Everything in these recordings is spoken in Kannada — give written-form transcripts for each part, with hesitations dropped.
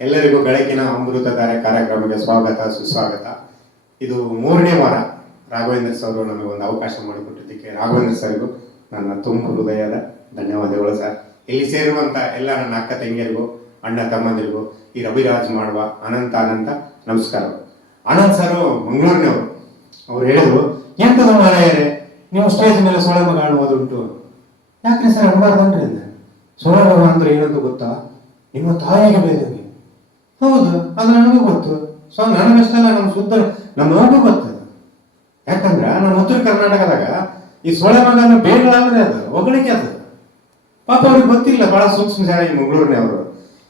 ಎಲ್ಲರಿಗೂ ಬೆಳಕಿನ ಅಮೃತಧಾರೆ ಕಾರ್ಯಕ್ರಮಕ್ಕೆ ಸ್ವಾಗತ ಸುಸ್ವಾಗತ. ಇದು 3ನೇ ವಾರ. ರಾಘವೇಂದ್ರ ಸರ್ ನಮಗೆ ಒಂದು ಅವಕಾಶ ಮಾಡಿಕೊಟ್ಟಿದ್ದಕ್ಕೆ ರಾಘವೇಂದ್ರ ಸರ್ಗೂ ನನ್ನ ತುಂಬ ಹೃದಯದ ಧನ್ಯವಾದಗಳು ಸರ್. ಇಲ್ಲಿ ಸೇರುವಂತ ಎಲ್ಲ ನನ್ನ ಅಕ್ಕ ತಂಗಿಯರಿಗೂ ಅಣ್ಣ ತಮ್ಮಂದಿರಿಗೂ ಈ ರವಿರಾಜ್ ಮಾಡುವ ಅನಂತ ನಮಸ್ಕಾರಗಳು. ಆನಂದ್ ಸರ್ ಮಂಗಳೂರಿನವರು. ಅವ್ರು ಹೇಳಿದ್ರು, ಎಂತದ ಮಾರಾಯರೇ ನೀವು ಸ್ಟೇಜ್ ಮೇಲೆ ಸೊಳೆ ಮಗ ಆಡುವುದುಂಟು, ಯಾಕ್ರಿ ಸರ್ ಅನ್ಬಾರ್ದನ್ರಿ ಅಂದೆ. ಸೊಳೆ ಮಗ ಅಂದ್ರೆ ಏನಂತ ಗೊತ್ತಾ, ನಿಮ್ಮ ತಾಯಿಗೆ ಬೇದಂಗೆ. ಹೌದು, ಅದು ನನಗೂ ಗೊತ್ತು. ಸೊ ನನಗಷ್ಟಲ್ಲ, ನಮ್ಮ ಸುತ್ತ ನಮ್ಮ ಮಗು ಗೊತ್ತದ. ಯಾಕಂದ್ರ ನಮ್ಮ ಉತ್ತರ ಕರ್ನಾಟಕದಾಗ ಈ ಸೊಳೆ ಮಗನ ಬೇಡಲಾದ್ರೆ ಅದು ಹೊಗಳಿಕೆ ಅದು. ಪಾಪ ಅವ್ರಿಗೆ ಗೊತ್ತಿಲ್ಲ, ಬಹಳ ಸೂಕ್ಷ್ಮ ಜನ ಈ ಮಂಗಳೂರಿನವರು.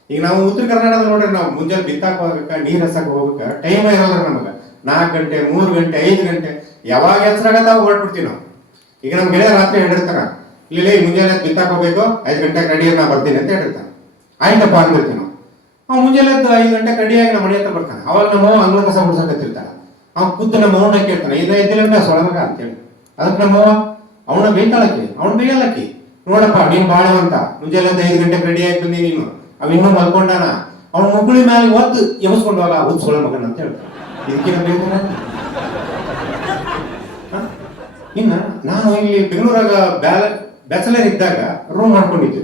ಈಗ ನಾವು ಉತ್ತರ ಕರ್ನಾಟಕದ ನೋಡ್ರಿ, ನಾವು ಮುಂಜಾನೆ ಬಿತ್ತಾಕ ಹೋಗಕ್ಕ ನೀರ್ ಹಸಕ್ ಹೋಗಕ್ಕ ಟೈಮ್ ಇರೋದ್ರ ನಮಗ. 4 ಗಂಟೆ 3 ಗಂಟೆ 5 ಗಂಟೆ ಯಾವಾಗ ಹೆಸರಾಗತ್ತ ಹೊರಟ್ಬಿಡ್ತೀವಿ ನಾವು. ಈಗ ನಮ್ ಗೆಳೆಯ ರಾತ್ರಿ ಹೇಳಿರ್ತಾರ, ಇಲ್ಲಿ ಮುಂಜಾನೆ ಬಿತ್ತಾಕ ಹೋಗ್ಬೇಕು, 5 ಗಂಟೆಗೆ ರೆಡಿ ನಾ ಬರ್ತೀನಿ ಅಂತ ಹೇಳಿರ್ತಾನೆ. ಆಯ್ತಪ್ಪ ಅಂದಿರ್ತೀವಿ ನಾವು. ಅವ್ನು ಮುಂಜಾನೆ 5 ಗಂಟೆಗೆ ರೆಡಿಯಾಗಿ ನಮ್ಮ ಮನೆ ಹತ್ರ ಬರ್ತಾನೆ. ಅವಾಗ ನಮ್ಮ ಅಂಗಳ ಕಸ ಬಿಡ್ಸಕತ್ತಿರ್ತಾನೆ. ಅವ್ನು ಖುದ್ದು ನಮ್ಮ ಅವನ ಕೇಳ್ತಾನೆ, ಎದ್ದಿಲ್ಲ ಸೊಳಮಗ ಅಂತೇಳಿ. ಅದಕ್ಕೆ ನಮ್ಮ ಅವನ ಬೇಯ್ತಾಳಕ್ಕಿ, ಅವ್ನು ಬೇಯಲ್ಲಕ್ಕಿ. ನೋಡಪ್ಪ ನೀನ್ ಬಾಳವಂತ, ಮುಂಜಾನೆ 5 ಗಂಟೆಗೆ ರೆಡಿ ಆಗಿ ಬಂದಿ ನೀನು, ಅವ್ ಇನ್ನೂ ಮಲ್ಕೊಂಡಾನ, ಅವ್ನ ಮುಗುಳಿ ಮೇಲೆ ಒತ್ತು ಎಬ್ಸ್ಕೊಂಡು ಹೋಗ ಉದ್ ಸೊಳ ಮಗನ ಅಂತ ಹೇಳ್ತಾನೆ. ಇದಕ್ಕಿನ ಬೇಕನ. ಇನ್ನ ನಾನು ಇಲ್ಲಿ ಬೆಂಗಳೂರಾಗ ಬ್ಯಾಚಲರ್ ಇದ್ದಾಗ ರೂಮ್ ಮಾಡ್ಕೊಂಡಿದ್ವಿ.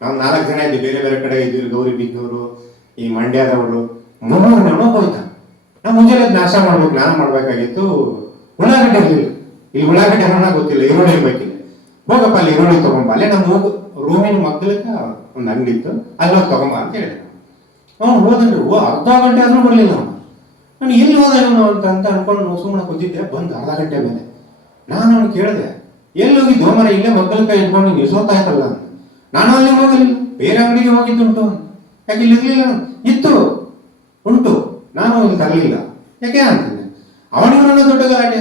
ನಾವು 4 ಜನ ಇದ್ವಿ, ಬೇರೆ ಬೇರೆ ಕಡೆ ಇದ್ವಿ. ಗೌರಿಬಿದನೂರು, ಈ ಮಂಡ್ಯದವರು, ಮಂಗಳೂರಿನವನು ಹೋಯ್ತ. ನಾವು ಮುಂಜಾನೆ ನಾಶ ಮಾಡ್ಬೇಕು, ನಾನು ಮಾಡ್ಬೇಕಾಗಿತ್ತು. ಉಳ್ಳಾಗಡ್ಡೆ ಇರಲಿಲ್ಲ, ಈ ಉಳ್ಳಾಗಡ್ಡೆ ಹಣ ಗೊತ್ತಿಲ್ಲ, ಈರುಳ್ಳಿ ಇರ್ಬೇಕಿಲ್ಲ. ಹೋಗಪ್ಪ ಅಲ್ಲಿ ಈರುಳ್ಳಿ ತಗೊಂಬ, ಅಲ್ಲೇ ನಮ್ಮ ರೂಮಿನ ಮಗ್ಲಕ್ಕ ಒಂದು ಅಂಗಡಿ ಇತ್ತು, ಅಲ್ಲಿ ಹೋಗಿ ತಗೊಂಬ ಅಂತ ಹೇಳಿದ. ಅವ್ನು ಹೋದನ್ರಿ, ಅರ್ಧ ಗಂಟೆ ಆದ್ರೂ ಬರ್ಲಿಲ್ಲ ಅವನು. ನಾನು ಎಲ್ಲಿ ಹೋದ ಇವನು ಅಂತ ಅನ್ಕೊಂಡು ಸುಮ್ಮನೆ ಕೂತಿದ್ದೆ. ಬಂದು ಅರ್ಧ ಗಂಟೆ ಮೇಲೆ ನಾನು ಅವ್ನು ಕೇಳಿದೆ, ಎಲ್ಲಿ ಹೋಗಿದ್ದು ಮರ, ಇಲ್ಲೇ ಮಗ್ಗಲ ಕೈ ಇಟ್ಕೊಂಡು ನೀನು ಎಷ್ಟೊತ್ತಾಯ್ತಲ್ಲ ಅಂತ. ನಾನು ಅಲ್ಲಿ ಹೋಗಲಿಲ್ಲ, ಬೇರೆ ಅಂಗಡಿಗೆ ಹೋಗಿದ್ದುಂಟು. ಯಾಕೆ ಇಲ್ಲಿ ಇರ್ಲಿಲ್ಲ? ಇತ್ತು, ಉಂಟು, ನಾನು ಇಲ್ಲಿ ತರಲಿಲ್ಲ. ಯಾಕೆ ಅಂತಿದ್ದೆ. ಅವನಿಗೆ ನನ್ನ ದೊಡ್ಡ ಗಲಾಟೆ.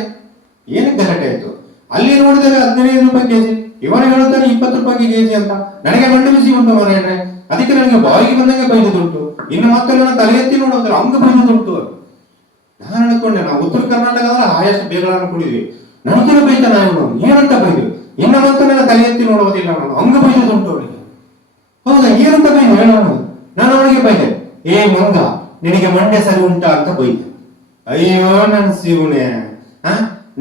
ಏನಕ್ಕೆ ಗಲಾಟೆ ಆಯ್ತು? ಅಲ್ಲಿ ನೋಡಿದರೆ 15 ರೂಪಾಯಿ ಕೆಜಿ, ಇವನಿಗೆ ಹೇಳ್ತಾನೆ 20 ರೂಪಾಯಿ ಕೆಜಿ ಅಂತ. ನನಗೆ ಮಂಡಿ ಬಿಸಿ ಉಂಟು ಮನೆಯನ್ನೇ, ಅದಕ್ಕೆ ನನಗೆ ಬಾಯಿಗೆ ಬಂದಂಗೆ ಬೈದುದುಂಟು. ಇನ್ನು ಮತ್ತೆ ನನ್ನ ತಲೆ ಎತ್ತಿ ನೋಡೋದ್ರೆ ಹಂಗ ಬೈದುದುಂಟು. ನಾನು ಅನ್ಕೊಂಡೆ, ನಾವು ಉತ್ತರ ಕರ್ನಾಟಕದ ಆಯಷ್ಟು ಬೇಗಗಳನ್ನು ಕುಡಿದ್ವಿ, ನನಗಿನ ಬೈತಾನ ಇವನು, ಏನಂತ ಬೈದ್ವಿ. ಇನ್ನು ಮತ್ತೆ ನನ್ನ ತಲೆ ಎತ್ತಿ ನೋಡೋದಿಲ್ಲ, ಅವನು ಹಂಗ ಬೈದುದುಂಟು ಅವನಿಗೆ. ಹೌದಾ, ಏನಂತ ಬೈದು ಹೇಳೋಣ. ನಾನು ಅವನಿಗೆ ಬೈದೆ, ಏ ಮಂಗ ನಿನಗೆ ಮಂಡ್ಯ ಸರಿ ಉಂಟಾ ಅಂತ ಬೈದೆ. ಅಯ್ಯೋ ನನ್ನ ಶಿವನೇ,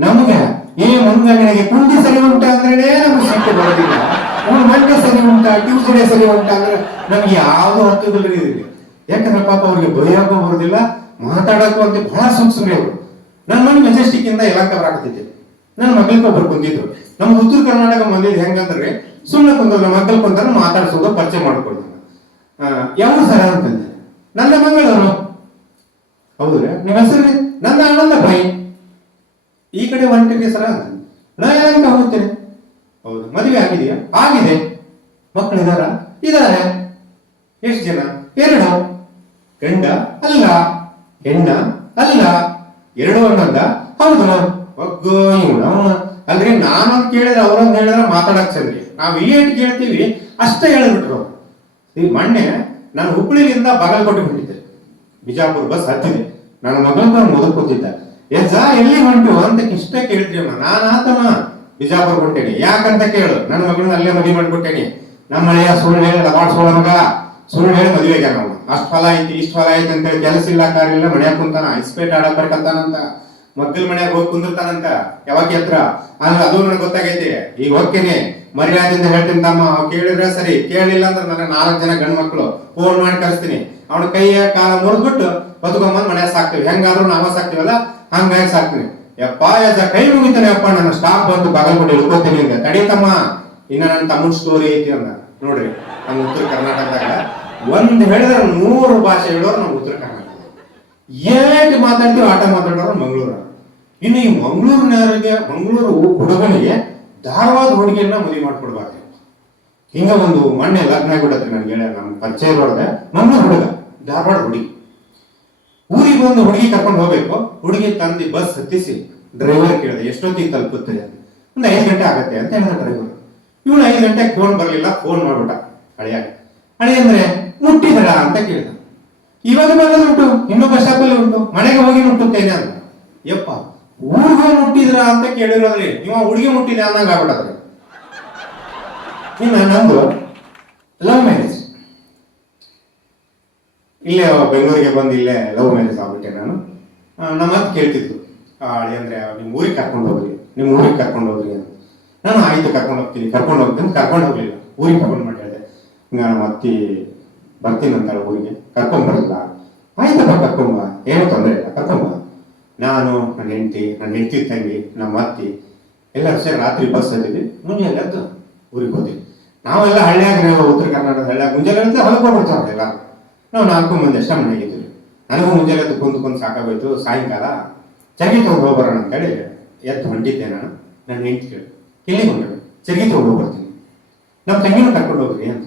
ನಮ್ಗೆ ಏ ಮಂಗ ನಿನಗೆ ಕುಂಡಿ ಸರಿ ಉಂಟಾ ಅಂದ್ರೆ ನಮ್ಗೆ ಸಿಟ್ಟು ಬರೋದಿಲ್ಲ. ಅವ್ನು ಮಂಡ್ಯ ಸರಿ ಉಂಟಾ, ಟ್ಯೂಸ್ಡೇ ಸರಿ ಉಂಟಾ ಅಂದ್ರೆ ನಮ್ಗೆ ಯಾವ್ದು ಹತ್ತುದಲ್ರಿ ಇದಿಲ್ಲ. ಯಾಕಂದ್ರೆ ಪಾಪ ಅವ್ರಿಗೆ ಬೈಯಕ್ಕೂ ಬರೋದಿಲ್ಲ, ಮಾತಾಡಕ್ಕೂ ಅಂತ ಬಹಳ ಸೂಕ್ಷ್ಮ ಅವರು. ನನ್ನ ಮನೆ ಮೆಜೆಸ್ಟಿಕ್ ಇಂದ ಯಲಹಂಕ ಬರಾಕತ್ತಿದ್ದೆ. ನನ್ನ ಮಗ್ಳಿಗೆ ಒಬ್ಬರು ಕುಂತಿದ್ರು. ನಮ್ಮ ಉತ್ತರ ಕರ್ನಾಟಕ ಮಂದಿದ್ ಹೆಂಗಂದ್ರೆ ಸುಮ್ಮನೆ ಕುಂದ್ರು, ನಮ್ಮ ಮಗ್ಳು ಕುಂತಾರ ಮಾತಾಡ್ಸೋದು, ಪರಿಚಯ ಮಾಡ್ಕೊಳ್ತಾನ. ಯಾವ ಸರ ಅಂತಂದೆ. ನನ್ನ ಮಂಗಳೂರು. ಹೌದ್ರಿ, ನಿಮ್ಮ ಹೆಸರು? ನನ್ನ ಆನಂದ ಭಾಯಿ. ಈ ಕಡೆ ಹೊಂಟಿರಿ ಸರ ಅಂತ. ನಾ ಯಲಹಂಕ ಹೋಗ್ತೇನೆ. ಹೌದು, ಮದುವೆ ಆಗಿದೆಯಾ? ಆಗಿದೆ. ಮಕ್ಕಳಿದಾರ? ಇದಾರೆ. ಎಷ್ಟು ಜನ? 2. ಗಂಡ ಅಲ್ಲ, ಹೆಣ್ಣ ಅಲ್ಲ, 2 ಅನ್ನಂದ. ಹೌದು. ಒಗ್ಗೋ ಇವನು ಅಲ್ರಿ, ನಾನೊಂದು ಕೇಳಿದ್ರೆ ಅವ್ರೊಂದು ಹೇಳಿದ್ರೆ ಮಾತಾಡಕ್ ಚಂದ್ರಿ. ನಾವು ಏಟ್ ಕೇಳ್ತೀವಿ ಅಷ್ಟೇ ಹೇಳಿಬಿಟ್ರು. ಈ ಮೊನ್ನೆ ನಾನು ಹುಬ್ಬಳ್ಳಿಯಿಂದ ಬಾಗಲಕೋಟೆ ಹೊಂಟಿದ್ದೆ. ಬಿಜಾಪುರ ಬಸ್ ಹತ್ತಿದೆ. ನನ್ನ ಮಗಳು ಮೊದಲು ಕೂತಿದ್ದ. ಎಲ್ಲಿ ಹೊಂಟು ಅಂತ ಇಷ್ಟೇ ಕೇಳಿದ್ರಿ. ನಾನು ಆತನ ಬಿಜಾಪುರ ಹೊಂಟೇನಿ. ಯಾಕಂತ ಕೇಳು, ನನ್ನ ಮಗಳನ್ನ ಅಲ್ಲೇ ಮದುವೆ ಮಾಡ್ಕೊಟ್ಟೇನಿ. ನಮ್ಮ ಮನೆಯ ಸುಳ್ಳು ಹೇಳಿ ಲವಾಡ್ ಸೋಳ ಮಗ, ಸುಳ್ಳು ಹೇಳಿ ಮದುವೆ ಆಗ್ಯಾನ ಅವನು. ಅಷ್ಟ್ ಫಲ ಐತಿ ಇಷ್ಟ ಫಲ ಐತಿ ಅಂತೇಳಿ ಕೆಲಸ ಇಲ್ಲ, ಕಾರ್ಯ ಇಲ್ಲ, ಮನ್ಯಾಗ ಕುಂತಾನ. ಐಸ್ಪೇಟ್ ಆಡಕ್ ಬರ್ಕಂತಾನಂತ, ಮಕ್ಕಳ ಮನ್ಯಾಗ ಹೋಗಿ ಕುಂದಿರ್ತಾನಂತ. ಯಾವಾಗ ಹತ್ರ ಅದು ನನಗೆ ಗೊತ್ತಾಗೈತಿ. ಈಗ ಹೋಗ್ತೇನೆ, ಮರ್ಯಾದೆಯಿಂದ ಹೇಳ್ತೀನಿ ತಮ್ಮ. ಅವ್ ಕೇಳಿದ್ರೆ ಸರಿ, ಕೇಳಿಲ್ಲ ಅಂದ್ರೆ ನನ್ನ 4 ಜನ ಗಂಡು ಮಕ್ಕಳು ಫೋನ್ ಮಾಡಿ ಕಳಿಸ್ತೀನಿ. ಅವನ ಕೈಯ ಕಾಲ ಮುರಿದ್ಬಿಟ್ಟು ಬದುಕೊಂಬಂದ್ ಮನ್ಯಾಗ ಸಾಕ್ತಿವಿ. ಹೆಂಗಾದ್ರೂ ನಾವ ಸಾಕ್ತಿವಲ್ಲ, ಹಂಗಾಗಿ ಸಾಕ್ತೀನಿ. ಯಪ್ಪ ಕೈ ಮುಗಿತಾನೆ ಅಪ್ಪ, ನನ್ನ ಸ್ಟಾಪ್ ಬಂದು ಬಾಗಲಕೋಟೆ ಇಳ್ಕೋತೀನಿ ಅಂತ. ತಡೀತಮ್ಮ, ಇನ್ನ ನನ್ನ ತಮ್ಮನ ಸ್ಟೋರಿ ಐತಿ ಅಂದ. ನೋಡ್ರಿ, ನಮ್ಮ ಉತ್ತರ ಕರ್ನಾಟಕದಾಗ ಒಂದ್ ಹೇಳಿದ್ರೆ 100 ಭಾಷೆ ಹೇಳೋರು ನಮ್ಮ ಉತ್ತರ ಕರ್ನಾಟಕ. ಏಟ್ ಮಾತಾಡ್ತೀವಿ ಆಟ ಮಾತಾಡೋರು ಮಂಗಳೂರು. ಇನ್ನು ಈ ಮಂಗಳೂರು ಹುಡುಗನಿಗೆ ಧಾರವಾಡ ಹುಡುಗಿಯನ್ನ ಮದುವೆ ಮಾಡ್ಕೊಡ್ಬಾರ್ದು. ಹಿಂಗ ಒಂದು ಮೊನ್ನೆ ಲಗ್ನ ಆಗ್ಬಿಡತ್ರಿ. ನನ್ಗೆ ಹೇಳ, ನಮ್ ಪರಿಚಯ ನೋಡಿದೆ, ಮಂಗಳೂರು ಹುಡುಗ, ಧಾರವಾಡ ಹುಡುಗಿ. ಊರಿಗೆ ಒಂದು ಹುಡುಗಿ ಕರ್ಕೊಂಡು ಹೋಗ್ಬೇಕು. ಹುಡುಗಿ ತಂದಿ ಬಸ್ ಹತ್ತಿಸಿ ಡ್ರೈವರ್ ಕೇಳಿದೆ, ಎಷ್ಟೊತ್ತಿಗೆ ತಲುಪುತ್ತೆ? ಒಂದು 5 ಗಂಟೆ ಆಗತ್ತೆ ಅಂತ ಹೇಳಿದ ಡ್ರೈವರ್. ಇವನು 5 ಗಂಟೆಗೆ ಫೋನ್ ಬರ್ಲಿಲ್ಲ. ಫೋನ್ ಮಾಡ್ಬಿಟ್ಟ ಹಳೆಯ ಅಂದ್ರೆ ಮುಟ್ಟಿದ್ರ ಅಂತ ಕೇಳಿದ. ಇವಾಗ ಬರೋದುಂಟು, ಇನ್ನೂ ಬಸ್ ಸ್ಟಾಪಲ್ಲಿ ಉಂಟು, ಮನೆಗೆ ಹೋಗಿ ಮುಟ್ಟುತ್ತೇನೆ ಅಂತ. ಯಪ್ಪ, ಊರಿಗೆ ಮುಟ್ಟಿದ್ರ ಅಂತ ಕೇಳಿರೋದ್ರಿ, ನೀವು ಹುಡುಗಿ ಮುಟ್ಟಿದೆ ಅನ್ನಂಗ ಆಗ್ಬಿಟ್ಟದ್ರಿ. ಇನ್ನ ನಂದು ಲವ್ ಮ್ಯಾರೇಜ್. ಇಲ್ಲೇ ಬೆಂಗಳೂರಿಗೆ ಬಂದು ಇಲ್ಲೇ ಲವ್ ಮ್ಯಾರೇಜ್ ಆಗ್ಬಿಟ್ಟೆ ನಾನು. ನಮ್ಮ ಅತ್ತೆ ಕೇಳ್ತಿದ್ರು ಅಂದ್ರೆ ನಿಮ್ಮ ಊರಿಗೆ ಕರ್ಕೊಂಡು ಹೋಗ್ರಿ, ನಿಮ್ಮ ಊರಿಗೆ ಕರ್ಕೊಂಡು ಹೋಗ್ರಿ ಅಂತ. ನಾನು ಆಯ್ತು ಕರ್ಕೊಂಡು ಹೋಗ್ತೀನಿ ಕರ್ಕೊಂಡು ಹೋಗ್ಲಿಲ್ಲ, ಊರಿಗೆ ಕರ್ಕೊಂಡು ಮಾಡಿ ಹೇಳಿದೆ. ಹಿಂಗ ನಮ್ಮ ಅತ್ತಿ ಬರ್ತೀನಿ ಅಂತಾಳೆ ಊರಿಗೆ, ಕರ್ಕೊಂಡ್ ಬರಲ್ಲ. ಆಯ್ತಪ್ಪ ಕರ್ಕೊಂಬ, ಏನು ತೊಂದರೆ ಇಲ್ಲ ಕರ್ಕೊಂಬ. ನಾನು ನನ್ನ ಹೆಂಡತಿ ತಂಗಿ ನಮ್ಮ ಅತ್ತಿ ಎಲ್ಲರೂ ಸೇರಿ ರಾತ್ರಿ ಬಸ್ ಹತ್ತಿದ್ವಿ, ಮುಂಜಾನೆ ಎದ್ದು ಊರಿಗೆ ಹೋದ್ವಿ. ನಾವೆಲ್ಲ ಹಳ್ಳಿಯಾಗ ಉತ್ತರ ಕರ್ನಾಟಕದ ಹಳ್ಳಿಯಾಗ ಮುಂಜಾನೆ ಎದ್ದು ಹೊಲಕ್ಕೆ ಹೋಗ್ಬಿಡ್ತಾವ್ರೆ ಎಲ್ಲ. ನಾವು 4 ಮಂದಿ ಅಷ್ಟೇ ಮನೆಗಿದ್ದೀವಿ. ನನಗೂ ಮುಂಜಾನೆ ಎದ್ದು ಕುಂತ್ಕೊಂಡು ಸಾಕಾಗೋಯ್ತು. ಸಾಯಂಕಾಲ ಚರ್ಗಿ ತಗೊಂಡು ಹೋಗ್ಬರೋಣ ಅಂತೇಳಿ ಎದ್ದು ಹೊಂಟಿದ್ದೆ ನಾನು. ನನ್ನ ಹೆಂಡತಿ ಕೇಳಿ ಎಲ್ಲಿಗೆ ಹೊಂಟೆ, ಚರ್ಗಿ ತಗೊಂಡು ಹೋಗ್ಬರ್ತೀನಿ, ನಮ್ಮ ತಂಗಿನೂ ಕರ್ಕೊಂಡು ಹೋಗ್ರಿ ಅಂತ.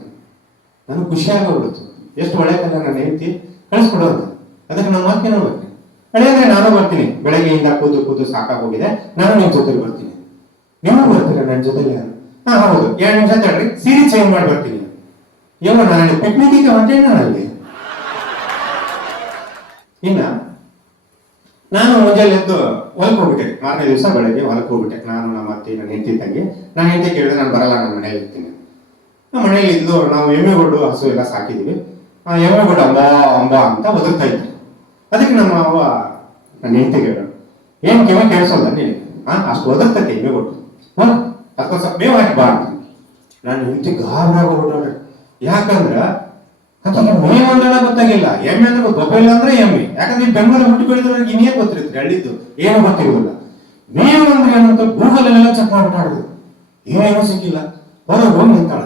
ನನಗೆ ಖುಷಿ ಆಗೋಗ್ಬಿಡ್ತು. ಎಷ್ಟು ಒಳ್ಳೆಯದಲ್ಲ ನನ್ನ ಹೆಂಡತಿ, ಕಳಿಸ್ಕೊಡು ಅಂತ. ಅದಕ್ಕೆ ನಮ್ಮ ಮಾತಿಗೆ ಬರ್ತೀನಿ, ಹಳೆಯಂದ್ರೆ ನಾನು ಬರ್ತೀನಿ, ಬೆಳಗ್ಗೆಯಿಂದ ಕೂತು ಸಾಕಾಗೋಗಿದೆ, ನಾನು ನಿಮ್ಮ ಜೊತೆಲಿ ಬರ್ತೀನಿ, ನೀವು ಬರ್ತೀರ ನನ್ನ ಜೊತೆಲಿ? ಹಾ ಹೌದು, 2 ನಿಮಿಷ ತಡ್ರಿ, ಸೀರೆ ಚೇಂಜ್ ಮಾಡಿ ಬರ್ತೀನಿ. ಏನೋ ನಾನು ಪಿಕ್ನಿಕ್ಗೆ ಹೊಂಟೆ ನಾನಲ್ಲಿ. ಇನ್ನ ನಾನು ಮುಂಜಾನೆ ಎದ್ದು ಹೊಲಕ್ಕೆ ಹೋಗ್ಬಿಟ್ಟೆ. ಮಾರನೇ ದಿವಸ ಬೆಳಗ್ಗೆ ಹೊಲಕ್ಕೆ ಹೋಗ್ಬಿಟ್ಟೆ. ನಾನು ನಮ್ಮ ಅತ್ತೆ ನನ್ನ ಹೆಂಡತಿ ತಂಗಿ. ನನ್ನ ಹೆಂಡತಿ ಕೇಳಿದ್ರೆ ನಾನು ಬರಲ್ಲ, ನಾನು ಮನೇಲಿ ಇರ್ತೀನಿ. ನಮ್ಮ ಮನೇಲಿ ಇದ್ದು ನಾವು ಎಮ್ಮೆಗೊಡ್ಡು ಹಸು ಎಲ್ಲ ಸಾಕಿದ್ವಿ. ಆ ಎಮ್ಮೆಗೊಡ್ಡು ಅಂಬ ಅಂತ ಒದರ್ತಾ ಇತ್ತು. ಅದಕ್ಕೆ ನಮ್ಮ ಅವ್ವ ನನ್ನ ಹೆಂಡತಿ ಕೇಳು, ಏನ್ ಕಿವಿ ಕೇಳಿಸೋಲ್ಲ ನೀನು, ಅಷ್ಟು ಒದರ್ತೈತೆ ಎಮ್ಮೆಗೊಡ್ಡು, ಅದಕ್ಕೊಂದು ಸ್ವಲ್ಪ ಮೇವು ಹಾಕಿ ಬಾ ಅಂತ. ನಾನು ಹೆಂಡತಿ ಗಾಬರಾಗೋಗ್ಬಿಟ್ಟವ್ರೆ. ಯಾಕಂದ್ರ ಅದಕ್ಕೆ ಮೇವು ಅಂದ್ರೆ ಗೊತ್ತಾಗಿಲ್ಲ. ಎಮ್ಮೆ ಅಂದ್ರೆ ಗೊಬ್ಬರ ಅಂದ್ರೆ ಎಮ್ಮೆ. ಯಾಕಂದ್ರೆ ಬೆಂಗಳೂರು ಹುಟ್ಟಿ ಬೆಳೆದ್ರೆ ಇನ್ನೇನು ಗೊತ್ತಿರುತ್ತೆ, ಹಳ್ಳಿದ್ದು ಏನು ಗೊತ್ತಿರೋದಿಲ್ಲ. ಮೇವು ಅಂದ್ರೆ ಏನಂತ ಗೂಗಲ್ ಎಲ್ಲ ಚೆಕ್ ಮಾಡ್ಬಿಟ್ಟಾಡುದು, ಏನು ಸಿಕ್ಕಿಲ್ಲ. ಹೊರಗೆ ಹೋಗಿ ನಿಂತಾಳ.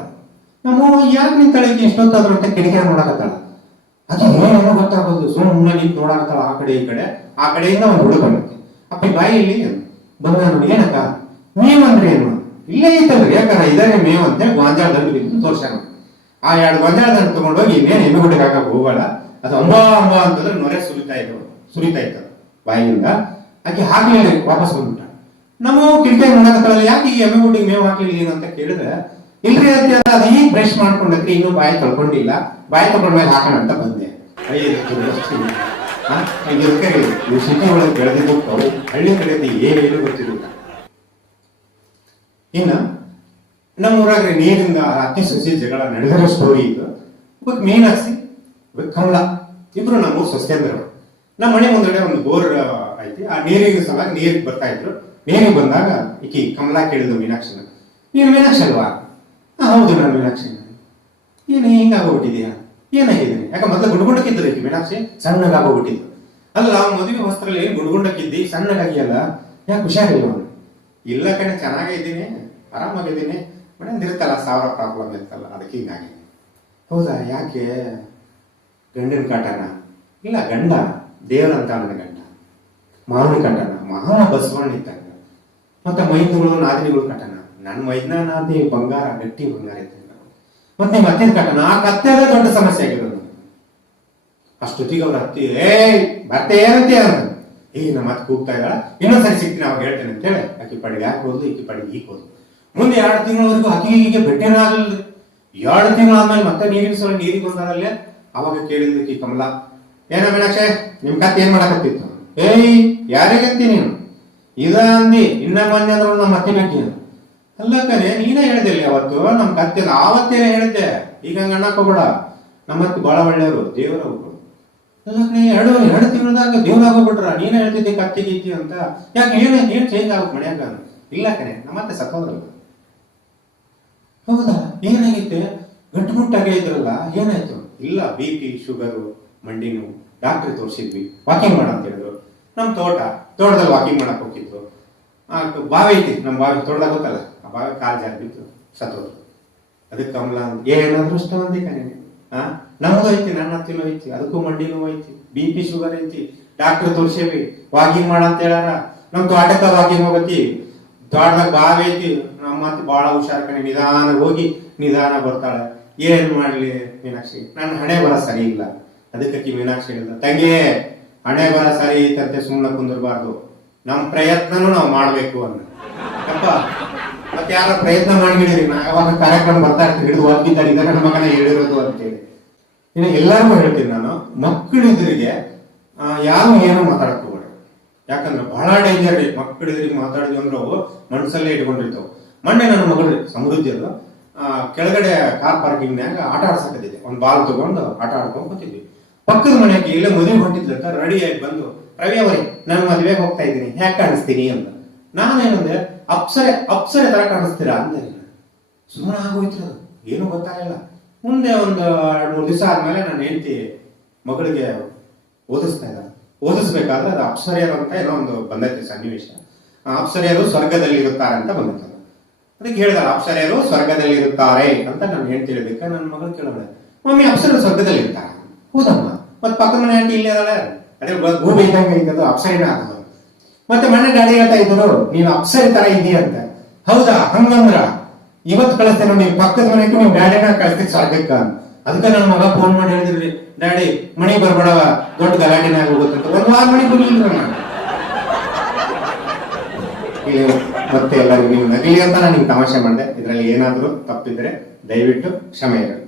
ನಮ್ಮ ಯಾಕೆ ನಿಂತಾಳೆ ಎಷ್ಟೊತ್ತಾದ್ರು ಅಂತ ಕಿಡಿಕೆ ನೋಡಕತ್ತಾಳ. ಅದು ಏನೋ ಗೊತ್ತಾಗೋದು, ಸುಮ್ಮನೆ ನಿಂತು ನೋಡಕತ್ತಾಳ ಆ ಕಡೆ ಈ ಕಡೆ. ಆ ಕಡೆಯಿಂದ ಒಂದು ಹುಡುಗ ಬಂದೈತಿ. ಅಪ್ಪ ಬಾಯಲ್ಲಿ ಬಂದ ನೋಡಿ, ಏನಕ್ಕ ಮೇವು ಅಂದ್ರೆ ಏನು? ಇಲ್ಲೇ ಐತಲ್ರಿ, ಯಾಕಂದ್ರೆ ಇದಾರೆ ಮೇವು ಅಂತೇಳಿ ಗೊಂಜಾಳದಲ್ಲಿ ಬಿದ್ದು ತೋರ್ಸಾನ. ಆ 2 ಗೊಂಜಾಳದಲ್ಲಿ ತಗೊಂಡೋಗಿ ಇನ್ನೇನು ಎಮ್ಮೆಗುಡಿಗೆ ಹಾಕಕ್ ಹೋಗಲ್ಲ. ಅದು ಅಂಬ ಅಂತಂದ್ರೆ ನೊರೆ ಸುರಿತಾ ಇತ್ತು ಬಾಯಿಯಿಂದ. ಆಕೆ ಹಾಕ್ಲಿಲ್ಲ, ವಾಪಸ್ ಬಂದ್ಬಿಟ್ಟ. ನಮ್ಮ ಕಿಟಕಿ ನೋಡಕತ್ತಾಳಲ್ಲ, ಯಾಕೆ ಈ ಎಮ್ಮೆಗುಡಿಗೆ ಮೇವು ಹಾಕ್ಲಿಲ್ಲ ಅಂತ ಕೇಳಿದ್ರೆ, ಇಲ್ರಿ ಅಂತ ಅದು ಈಗ ಬ್ರಷ್ ಮಾಡ್ಕೊಂಡ್ರಿ, ಇನ್ನೂ ಬಾಯಿ ತೊಳ್ಕೊಂಡಿಲ್ಲ, ಬಾಯಿ ತೊಗೊಂಡ್ಮೇಲೆ ಹಾಕೋಣ ಅಂತ ಬಂದೆ. ನೀವು ಸಿಟಿ ಒಳಗೆ ಬೆಳೆದಿದ್ದು ಹಳ್ಳಿ ಕಡೆ ಏನು ಗೊತ್ತಿರಲಿಲ್ಲ. ಇನ್ನ ನಮ್ಮ ಊರಾಗ ನೀರಿಂದ ಅತಿ ಸಸಿ ಜಗಳ ನಡೆದಿರೋ ಸ್ಟೋರಿ ಇದು. ಇವಾಗ ಮೀನಾಕ್ಷಿ, ಇವಾಗ ಕಮಲ, ಇಬ್ರು ನಮ್ಮ ಊರು ಸಸ್ಯಂದ್ರ. ನಮ್ಮ ಮನೆ ಮುಂದಡೆ ಒಂದು ಬೋರ್ ಐತಿ. ಆ ನೀರಿಗೆ ಸಲುವಾಗಿ ನೀರಿಗೆ ಬರ್ತಾ ಇದ್ರು. ನೀರಿಗೆ ಬಂದಾಗ ಈಕಿ ಕಮಲ ಕೇಳಿದ್ರು ಮೀನಾಕ್ಷಿನ, ನೀನು ಮೀನಾಕ್ಷಿ ಅಲ್ವಾ? ಹೌದು ನಾನು ಮೀನಾಕ್ಷಿ. ಏನು ಹಿಂಗಾಗೋಗ್ಬಿಟ್ಟಿದ್ಯಾ, ಏನಾಗಿದ್ದೀನಿ? ಯಾಕೆ ಮೊದಲು ಗುಡ್ಗುಂಡಕ್ಕಿದ್ರು ಈಕಿ ಮೀನಾಕ್ಷಿ, ಸಣ್ಣಗಾಗೋಗ್ಬಿಟ್ಟಿದ್ದು. ಅಲ್ಲ ಮದುವೆ ವಸ್ತ್ರಲ್ಲಿ ಗುಡ್ಗುಂಡಕ್ಕಿದ್ದಿ, ಸಣ್ಣಗಾಗಿಯಲ್ಲ, ಯಾಕೆ ಹುಷಾರಿಲ್ಲ ಅವನು? ಇಲ್ಲ ಕಡೆ ಚೆನ್ನಾಗಿದ್ದೀನಿ, ಆರಾಮಾಗಿದ್ದೀನಿ, ಮನೆಯಿಂದ ಇರ್ತಲ್ಲ 1000 ಪ್ರಾಬ್ಲಮ್ ಇರ್ತಲ್ಲ, ಅದಕ್ಕೆ ಹಿಂಗಾಗಿ. ಹೌದಾ, ಯಾಕೆ? ಗಂಡಿನ ಕಾಟನ? ಇಲ್ಲ, ಗಂಡ ದೇವರಂತ ನನ್ನ ಗಂಡ, ಮಾವನ ಕಟನ, ಮಹಾ ಬಸವಣ್ಣ ಇದ್ದಾಗ. ಮತ್ತೆ ಮೈದುಗಳು ನಾದಿನಿಗಳು ಕಟನ. ನನ್ನ ಮೈದ್ನ ನಾದಿ ಬಂಗಾರ, ಗಟ್ಟಿ ಬಂಗಾರ ಇದ್ದಾಗ. ಮತ್ತೆ ನಿಮ್ಮ ಅತ್ತಿನ ಕಟನ, ಆ ಕತ್ತೆದ ದೊಡ್ಡ ಸಮಸ್ಯೆ ಆಗಿರೋದು. ಅಷ್ಟೊತ್ತಿಗೆ ಅವ್ರ ಅತ್ತಿ ಬರ್ತೆ ಏನಂತೆ ಅಂತ ನಮ್ಮ ಅತ್ತೆ ಕೂಗ್ತಾ ಇದ್ದಾಳ. ಇನ್ನೊಂದ್ಸರಿ ಸಿಗ್ತೀನಿ ಅವಾಗ ಹೇಳ್ತೇನೆ ಅಂತ ಹೇಳಿ ಆಕಿ ಪಡಿಗೆ ಯಾಕೆ ಹೋದ್ಲು, ಈಕಿ ಪಡಿಗೆ ಈಗ ಹೋದ್ಲು. ಮುಂದೆ 2 ತಿಂಗಳವರೆಗೂ ಹೀಗೆ ಭೇಟಿನ ಆಗಲಿಲ್ಲ. 2 ತಿಂಗಳಾದ್ಮೇಲೆ ಮತ್ತೆ ನೀರಿಗೆ ಬಂದಾರಲ್ಲೇ. ಅವಾಗ ಕೇಳಿದ್ಲಿಕ್ಕೆ ಕಮಲ, ಏನ ಮೀನಾಕ್ಷೆ ನಿಮ್ ಕತ್ತೆ ಏನ್ ಮಾಡಕತ್ತಿತ್ತು? ಯಾರಿಗಂತಿ ನೀನು ಇದ ಅಂದಿ? ಇನ್ನ ಮೊನ್ನೆ ಅಂದ್ರು ನಮ್ಮ ಅತ್ತೆ ಬೇಕಿ. ಅಲ್ಲ ಕಣೆ, ನೀನೇ ಹೇಳ್ದಿಲ್ಲ ಅವತ್ತು ನಮ್ ಕತ್ತೆ. ಆವತ್ತೇನೆ ಹೇಳಿದ್ದೆ, ಈಗ ಅಣ್ಣಕ್ ಹೋಗ್ಬೇಡ, ನಮ್ಮ ಅತ್ತೆ ಬಹಳ ಒಳ್ಳೆಯವರು, ದೇವರ ಹೋಗ್ಬೇಡ. ಅಲ್ಲ ಕಣೆ, 2 ತಿಂಗಳದಾಗ ದೇವ್ರಾಗ ಹೋಗ್ಬಿಟ್ರ, ನೀನೇ ಹೇಳ್ತಿದ್ದೆ ಕತ್ತೆ ಗೀತಿ ಅಂತ. ಯಾಕೆ ಏನ್ ಚೇಂಜ್ ಆಗ್ಬೇಕು ಮನ್ಯಾಗ? ಇಲ್ಲ ಕಣೆ, ನಮ್ಮತ್ತೆ ಸತ್ತೋದ್ರಲ್ಲ. ಹೌದಾ, ಏನಾಗಿತ್ತೆ? ಗಟ್ಟುಮುಟ್ಟಾಗೆ ಇದ್ರಲ್ಲ, ಏನಾಯ್ತು? ಇಲ್ಲ, BP, ಶುಗರು, ಮಂಡಿ ನೋವು, ಡಾಕ್ಟ್ರಿಗೆ ತೋರಿಸಿದ್ವಿ, ವಾಕಿಂಗ್ ಮಾಡ ಅಂತ ಹೇಳಿದ್ರು. ನಮ್ಮ ತೋಟದಲ್ಲಿ ವಾಕಿಂಗ್ ಮಾಡಕ್ ಹೋಗಿದ್ರು. ಬಾವಿ ಐತಿ, ನಮ್ಮ ಬಾವಿ ತೋಟದಾಗ ಗೊತ್ತಲ್ಲ, ಆ ಬಾವಿ ಕಾಲು ಜಾರಿ ಬಿತ್ತು, ಸತ್ತೋದ್ರು. ಅದಕ್ಕೆ ಕಮಲ ಏನಾದ್ರೂ ಇಷ್ಟವಂದಿ ಕಣೆ. ನಮಗೂ ಐತಿ, ನನ್ನ ಹತ್ತಿನೂ ಐತಿ, ಅದಕ್ಕೂ ಮಂಡಿ ನೋವು ಐತಿ, BP, ಶುಗರ್ ಐತಿ, ಡಾಕ್ಟರ್ ತೋರ್ಸೇವಿ, ವಾಕಿಂಗ್ ಮಾಡ ಅಂತ ಹೇಳಾರ. ನಮ್ ತೋಟಕ್ಕ ವಾಕಿಂಗ್ ಹೋಗತಿ, ತೋಟದಾಗ ಬಾವಿ ಐತಿ. ನಮ್ಮ ಅತ್ತೆ ಬಹಳ ಹುಷಾರ್ ಕಣೆ, ನಿಧಾನ ಹೋಗಿ ನಿಧಾನ ಬರ್ತಾಳೆ. ಏನ್ ಮಾಡ್ಲಿ ಮೀನಾಕ್ಷಿ, ನನ್ನ ಹಣೆ ಬರ ಸರಿ ಇಲ್ಲ. ಅದಕ್ಕೆ ಮೀನಾಕ್ಷಿ ಹೇಳಿದ, ತಂಗಿ ಹಣೆ ಬರ ಸರಿ ಐತಂತೆ ಸುಮ್ಮನೆ ಕುಂದಿರ್ಬಾರ್ದು, ನಮ್ ಪ್ರಯತ್ನನೂ ನಾವು ಮಾಡ್ಬೇಕು ಅಂತ. ಅಪ್ಪ ಮತ್ತೆ ಯಾರ ಪ್ರಯತ್ನ ಮಾಡಿಬಿಡಿರಿ, ನಾ ಯಾವಾಗ ಕಾರ್ಯಕ್ರಮ ಬರ್ತಾ ಇರ್ತೀನಿ, ಹಿಡಿದು ಓದ್ತಿದ್ದಾರೆ, ಇದ ನನ್ನ ಮಗನ ಹೇಳಿರೋದು ಅಂತೇಳಿ. ಇನ್ನು ಎಲ್ಲರಿಗೂ ಹೇಳ್ತೀನಿ ನಾನು, ಮಕ್ಕಳಿದ್ರಿಗೆ ಯಾರು ಏನು ಮಾತಾಡ್ಕೋಬೇಡ. ಯಾಕಂದ್ರೆ ಬಹಳ ಡೇಂಜರ್. ಮಕ್ಕಳಿದ್ರಿಗೆ ಮಾತಾಡಿದ್ವಿ ಅಂದ್ರೆ ಅವು ಮನಸ್ಸಲ್ಲೇ ಇಟ್ಕೊಂಡಿರ್ತಾವ. ಮೊನ್ನೆ ನನ್ನ ಮಗಳು ಸಮೃದ್ಧಿ ಅದು ಕೆಳಗಡೆ ಕಾರ್ ಪಾರ್ಕಿಂಗ್ನಾಗ ಆಟ ಆಡ್ಸಕತ್ತಿದ್ದೆ. ಒಂದು ಬಾಲ್ ತಗೊಂಡು ಆಟ ಆಡ್ಕೊಂಡು ಕೂತಿದ್ವಿ. ಪಕ್ಕದ ಮನೆಗೆ ಇಲ್ಲೇ ಮದುವೆ ಹೊಂಟಿದ್ಲಂತ ರೆಡಿಯಾಗಿ ಬಂದು, ರವಿ ಅವರೇ ನಾನು ಮದುವೆಗೆ ಹೋಗ್ತಾ ಇದ್ದೀನಿ, ಹ್ಯಾಕ್ ಕಾಣಿಸ್ತೀನಿ ಅಂತ. ನಾನೇನಂದ್ರೆ ಅಪ್ಸರೆ ತರ ಕಾಣಿಸ್ತೀರಾ ಅಂತ. ಸುಮ್ಮನೆ ಆಗೋಯ್ತು, ಅದು ಏನು ಗೊತ್ತಾಗಲಿಲ್ಲ. ಮುಂದೆ ಒಂದು 2-3 ದಿವಸ ಆದ್ಮೇಲೆ ನಾನು ಹೆಂಡತಿ ಮಗಳಿಗೆ ಓದಿಸ್ಬೇಕಾದ್ರೆ ಅದು ಅಪ್ಸರೆಯರು ಅಂತ ಏನೋ ಒಂದು ಬಂದೈತೆ ಸನ್ನಿವೇಶ. ಅಪ್ಸರೆಯರು ಸ್ವರ್ಗದಲ್ಲಿ ಇರುತ್ತಾರೆ ಅಂತ ಬಂದಿತ್ತು. ಅದಕ್ಕೆ ಹೇಳಿದಾರೆ ಅಪ್ಸರೆಯರು ಸ್ವರ್ಗದಲ್ಲಿ ಇರುತ್ತಾರೆ ಅಂತ ನಾನು ಹೆಂಡತಿ ಹೇಳ್ಬೇಕು. ನನ್ನ ಮಗಳು ಕೇಳೋಳೆ, ಮಮ್ಮಿ ಅಪ್ಸರೆಯರು ಸ್ವರ್ಗದಲ್ಲಿ ಇರ್ತಾರೆ? ಹೌದಮ್ಮ. ಮತ್ತೆ ಪಕ್ಕದ ಮನೆ ಆಂಟಿ ಇಲ್ಲೇ ಅದಾಳೆ, ಅದೇ ಭೂಮಿ ಇದ್ದಂಗೆ ಇದ್ದದು ಅಪ್ಸರಿನ ಆದವು. ಮತ್ತೆ ಮನೆ ಗಾಡಿ ಹೇಳ್ತಾ ಇದ್ರು ನೀನು ಅಪ್ಸರಿ ತರ ಇದೀಯ ಅಂತ. ಹೌದಾ, ಹಂಗಂದ್ರ ಇವತ್ತು ಕಳಿಸ್ತೇನೆ, ನೀವು ಪಕ್ಕದ ಮನೆಗೆ ನೀವು ಡ್ಯಾಡಿನ ಕಳಿಸ್ತೀವಿ ಸ್ವರ್ಗಕ್ಕ. ಅದಕ್ಕೆ ನನ್ನ ಮಗ ಫೋನ್ ಮಾಡಿ ಹೇಳಿದ್ರಿ, ಡ್ಯಾಡಿ ಮಣಿ ಬರ್ಬೇಡವ, ದೊಡ್ಡ ಗಲಾಟಿನಾಗ ಹೋಗುತ್ತಂತ. 1 ವಾರ ಮಣಿ ಬರ್ಲಿಲ್ಲ. ಮತ್ತೆ ಎಲ್ಲ ನೀವು ನಗಲಿ ಅಂತ ನಾನು ತಮಾಷೆ ಮಾಡಿದೆ. ಇದರಲ್ಲಿ ಏನಾದರೂ ತಪ್ಪಿದ್ರೆ ದಯವಿಟ್ಟು ಕ್ಷಮೆ ಇರಲಿ.